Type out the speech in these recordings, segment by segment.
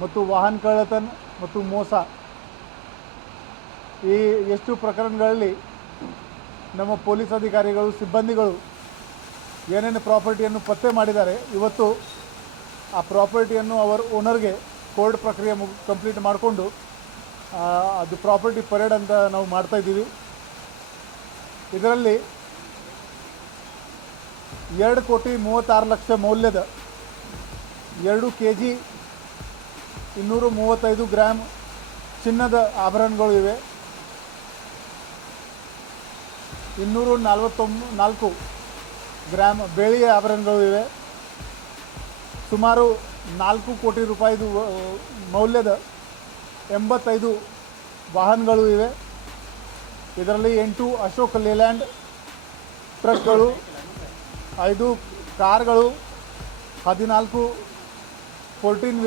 ಮತ್ತು ವಾಹನ ಕಳ್ಳತನ ಮತ್ತು ಮೋಸ ಈ ಎಷ್ಟು ಪ್ರಕರಣಗಳಲ್ಲಿ ನಮ್ಮ ಪೊಲೀಸ್ ಅಧಿಕಾರಿಗಳು ಸಿಬ್ಬಂದಿಗಳು ಏನೇನು ಪ್ರಾಪರ್ಟಿಯನ್ನು ಪತ್ತೆ ಮಾಡಿದ್ದಾರೆ, ಇವತ್ತು ಆ ಪ್ರಾಪರ್ಟಿಯನ್ನು ಅವರ ಓನರ್ಗೆ ಕೋರ್ಟ್ ಪ್ರಕ್ರಿಯೆ ಕಂಪ್ಲೀಟ್ ಮಾಡಿಕೊಂಡು ಅದು ಪ್ರಾಪರ್ಟಿ ಪರೇಡ್ ಅಂತ ನಾವು ಮಾಡ್ತಾಯಿದ್ದೀವಿ. ಇದರಲ್ಲಿ 2,36,00,000 ಮೌಲ್ಯದ 2 kg 235 ಗ್ರಾಮ್ ಚಿನ್ನದ ಆಭರಣಗಳು ಇವೆ. 244 ಗ್ರಾಮ್ ಬೆಳ್ಳಿಯ ಆಭರಣಗಳು ಇವೆ. ಸುಮಾರು 4 ಕೋಟಿ ರೂಪಾಯಿದು ಮೌಲ್ಯದ 85 ವಾಹನಗಳು ಇವೆ. ಇದರಲ್ಲಿ 8 ಅಶೋಕ್ ಲೇಲ್ಯಾಂಡ್ ಟ್ರಕ್ಗಳು, 5 ಕಾರ್ಗಳು, 14 14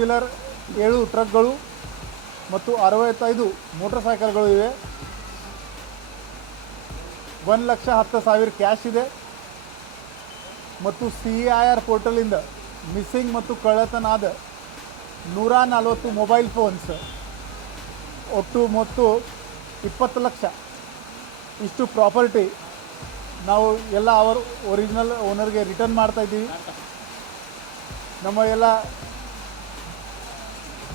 ವೀಲರ್ 7 ಟ್ರಕ್ಗಳು ಮತ್ತು 65 ಮೋಟರ್ ಸೈಕಲ್ಗಳು ಇವೆ. 1,10,000 ಕ್ಯಾಶ್ ಇದೆ ಮತ್ತು CIR ಪೋರ್ಟಲಿಂದ ಮಿಸ್ಸಿಂಗ್ ಮತ್ತು ಕಳ್ಳತನಾದ 140 ಮೊಬೈಲ್ ಫೋನ್ಸ್, ಒಟ್ಟು ಮೊತ್ತ 20 ಲಕ್ಷ ಇಷ್ಟು ಪ್ರಾಪರ್ಟಿ ನಾವು ಎಲ್ಲ ಅವರ ಒರಿಜಿನಲ್ ಓನರ್ಗೆ ರಿಟರ್ನ್ ಮಾಡ್ತಾಯಿದ್ದೀವಿ. ನಮ್ಮ ಎಲ್ಲ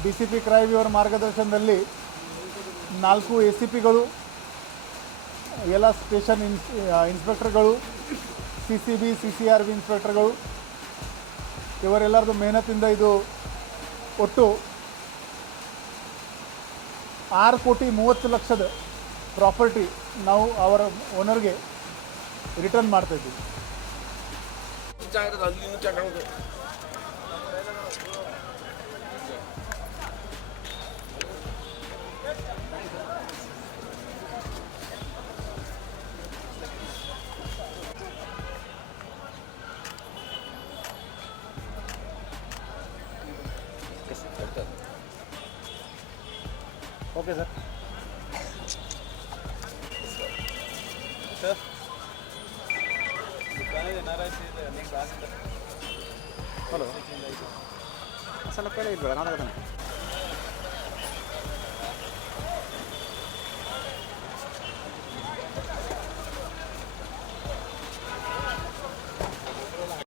DCP ಕ್ರೈಮ್ ಇವರ ಮಾರ್ಗದರ್ಶನದಲ್ಲಿ 4 ACPಗಳು, ಎಲ್ಲ ಸ್ಟೇಷನ್ ಇನ್ಸ್ಪೆಕ್ಟರ್ಗಳು, CCB CCRB ಇನ್ಸ್ಪೆಕ್ಟರ್ಗಳು ಇವರೆಲ್ಲರದು ಮೆಹನತಿಂದ ಇದು ಒಟ್ಟು 6,30,00,000 ಪ್ರಾಪರ್ಟಿ ನಾವು ಅವರ ಓನರ್ಗೆ ರಿಟರ್ನ್ ಮಾಡ್ತಾಯಿದ್ದೀವಿ. Okay sir. ಹಲೋ ಅಸಲ ಪೇಳೆ ಇಲ್ಬೇಡ ನಾಳೆ